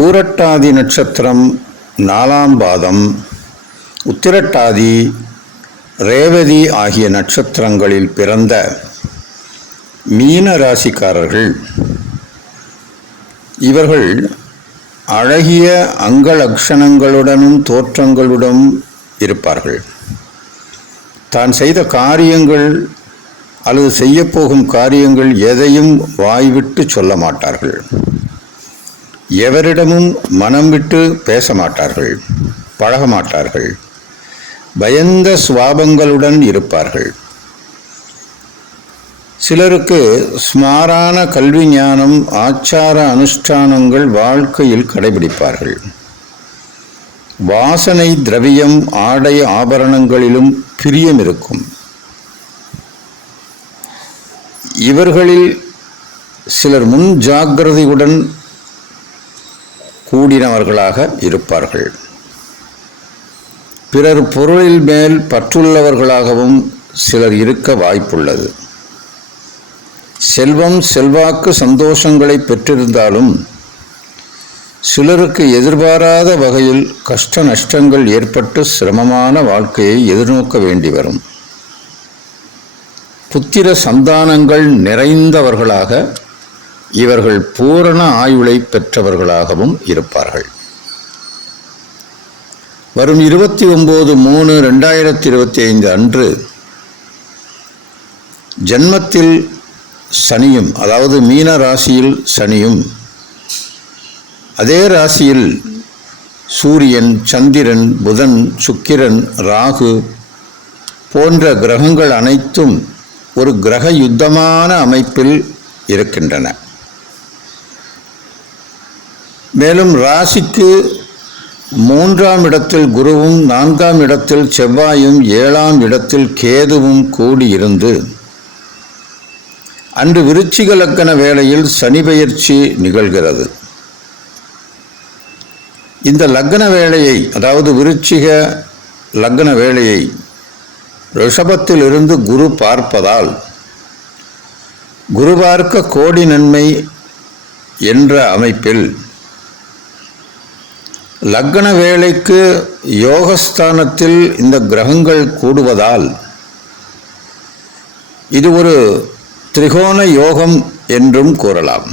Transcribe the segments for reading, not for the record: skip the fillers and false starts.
பூரட்டாதி நட்சத்திரம் 4ஆம் பாதம், உத்திரட்டாதி, ரேவதி ஆகிய நட்சத்திரங்களில் பிறந்த மீன ராசிக்காரர்கள் இவர்கள் அழகிய அங்கலக்ஷணங்களுடனும் தோற்றங்களுடன் இருப்பார்கள். தான் செய்த காரியங்கள் அல்லது செய்யப்போகும் காரியங்கள் எதையும் வாய்விட்டு சொல்ல மாட்டார்கள். எவரிடமும் மனம் விட்டு பேச மாட்டார்கள், பழக மாட்டார்கள். பயந்த சுவாபங்களுடன் இருப்பார்கள். சிலருக்கு ஸ்மாரான கல்வி ஞானம், ஆச்சார அனுஷ்டானங்கள் வாழ்க்கையில் கடைபிடிப்பார்கள். வாசனை திரவியம், ஆடை ஆபரணங்களிலும் பிரியம் இருக்கும். இவர்களில் சிலர் முன் ஜாக்கிரதையுடன் கூடினவர்களாக இருப்பார்கள். பிறர் பொருளில் மேல் பற்றுள்ளவர்களாகவும் சிலர் இருக்க வாய்ப்புள்ளது. செல்வம், செல்வாக்கு, சந்தோஷங்களை பெற்றிருந்தாலும் சிலருக்கு எதிர்பாராத வகையில் கஷ்ட நஷ்டங்கள் ஏற்பட்டு சிரமமான வாழ்க்கையை எதிர்நோக்க வேண்டி வரும். புத்திர சந்தானங்கள் நிறைந்தவர்களாக இவர்கள் பூரண ஆயுளை பெற்றவர்களாகவும் இருப்பார்கள். வரும் 29/3/2025 அன்று ஜன்மத்தில் சனியும், அதாவது மீன ராசியில் சனியும், அதே ராசியில் சூரியன், சந்திரன், புதன், சுக்கிரன், ராகு போன்ற கிரகங்கள் அனைத்தும் ஒரு கிரக யுத்தமான அமைப்பில் இருக்கின்றன. மேலும் ராசிக்கு 3ஆம் இடத்தில் குருவும், 4ஆம் இடத்தில் செவ்வாயும், 7ஆம் இடத்தில் கேதுவும் கூடியிருந்து அன்று விருச்சிக லக்ன வேளையில் சனி பெயர்ச்சி நிகழ்கிறது. இந்த லக்ன வேளையை, அதாவது விருச்சிக லக்ன வேளையை ரிஷபத்தில் இருந்து குரு பார்ப்பதால் குரு பார்க்க கோடி நன்மை என்ற அமைப்பில் லக்ன வேளைக்கு யோகஸ்தானத்தில் இந்த கிரகங்கள் கூடுவதால் இது ஒரு திரிகோண யோகம் என்றும் கூறலாம்.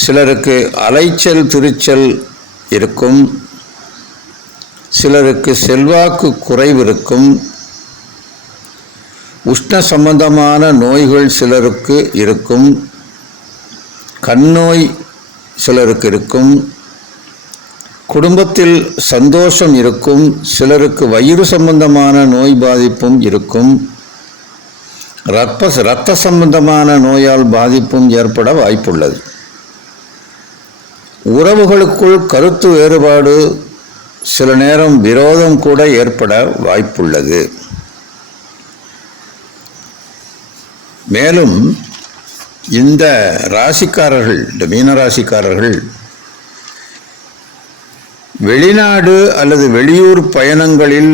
சிலருக்கு அலைச்சல் திருச்சல் இருக்கும், சிலருக்கு செல்வாக்கு குறைவு இருக்கும், உஷ்ண சம்பந்தமான நோய்கள் சிலருக்கு இருக்கும், கண்ணோய் சிலருக்கு இருக்கும், குடும்பத்தில் சந்தோஷம் இருக்கும், சிலருக்கு வயிறு சம்பந்தமான நோய் பாதிப்பும் இருக்கும், இரத்த சம்பந்தமான நோயால் பாதிப்பும் ஏற்பட வாய்ப்புள்ளது. உறவுகளுக்குள் கருத்து வேறுபாடு, சில நேரம் விரோதம் கூட ஏற்பட வாய்ப்புள்ளது. மேலும் இந்த ராசிக்காரர்கள், இந்த மீனராசிக்காரர்கள் வெளிநாடு அல்லது வெளியூர் பயணங்களில்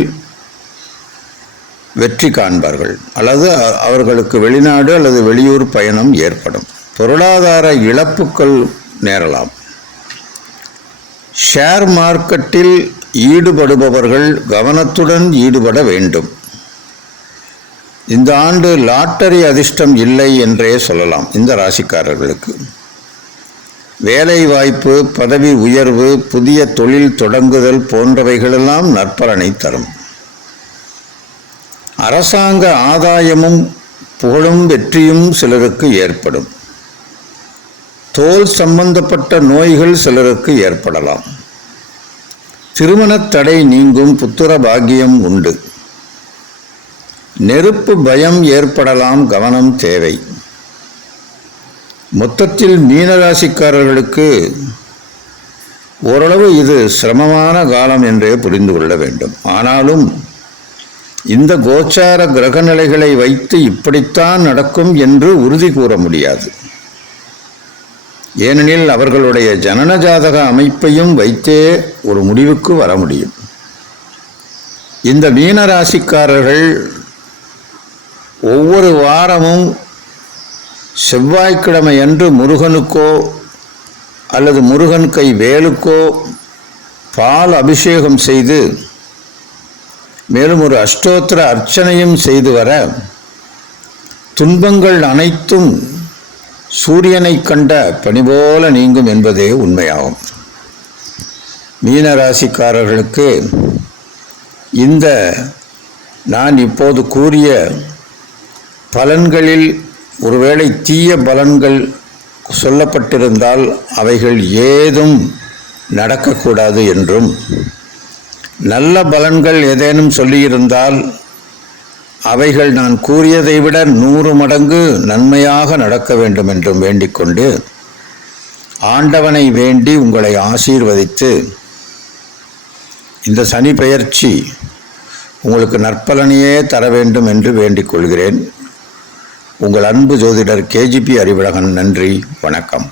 வெற்றி காண்பார்கள், அல்லது அவர்களுக்கு வெளிநாடு அல்லது வெளியூர் பயணம் ஏற்படும். பொருளாதார இழப்புகள் நேரலாம். ஷேர் மார்க்கெட்டில் ஈடுபடுபவர்கள் கவனத்துடன் ஈடுபட வேண்டும். இந்த ஆண்டு லாட்டரி அதிர்ஷ்டம் இல்லை என்றே சொல்லலாம். இந்த ராசிக்காரர்களுக்கு வேலை வாய்ப்பு, பதவி உயர்வு, புதிய தொழில் தொடங்குதல் போன்றவைகளெல்லாம் நற்பலனை தரும். அரசாங்க ஆதாயமும் புகழும் வெற்றியும் சிலருக்கு ஏற்படும். தோல் சம்பந்தப்பட்ட நோய்கள் சிலருக்கு ஏற்படலாம். திருமணத் தடை நீங்கும், புத்திர பாக்கியம் உண்டு. நெருப்பு பயம் ஏற்படலாம், கவனம் தேவை. மொத்தத்தில் மீனராசிக்காரர்களுக்கு ஓரளவு இது சிரமமான காலம் என்றே புரிந்து கொள்ள வேண்டும். ஆனாலும் இந்த கோச்சார கிரக நிலைகளை வைத்து இப்படித்தான் நடக்கும் என்று உறுதி கூற முடியாது. ஏனெனில் அவர்களுடைய ஜனன ஜாதக அமைப்பையும் வைத்தே ஒரு முடிவுக்கு வர முடியும். இந்த மீனராசிக்காரர்கள் ஒவ்வொரு வாரமும் செவ்வாய்க்கிழமை அன்று முருகனுக்கோ அல்லது முருகன் கை வேலுக்கோ பால் அபிஷேகம் செய்து மேலும் ஒரு அஷ்டோத்திர அர்ச்சனையும் செய்து வர துன்பங்கள் அனைத்தும் சூரியனை கண்ட பனிபோல நீங்கும் என்பதே உண்மையாகும். மீன ராசிக்காரர்களுக்கு இந்த நான் இப்போது கூறிய பலன்களில் ஒருவேளை தீய பலன்கள் சொல்லப்பட்டிருந்தால் அவைகள் ஏதும் நடக்கக்கூடாது என்றும், நல்ல பலன்கள் ஏதேனும் சொல்லியிருந்தால் அவைகள் நான் கூறியதை விட 100 மடங்கு நன்மையாக நடக்க வேண்டும் என்றும் வேண்டிக்கொண்டு, ஆண்டவனை வேண்டி உங்களை ஆசீர்வதித்து இந்த சனி பெயர்ச்சி உங்களுக்கு நற்பலனையே தர வேண்டும் என்று வேண்டிக் கொள்கிறேன். உங்கள் அன்பு ஜோதிடர் KGP அறிவழகன். நன்றி, வணக்கம்.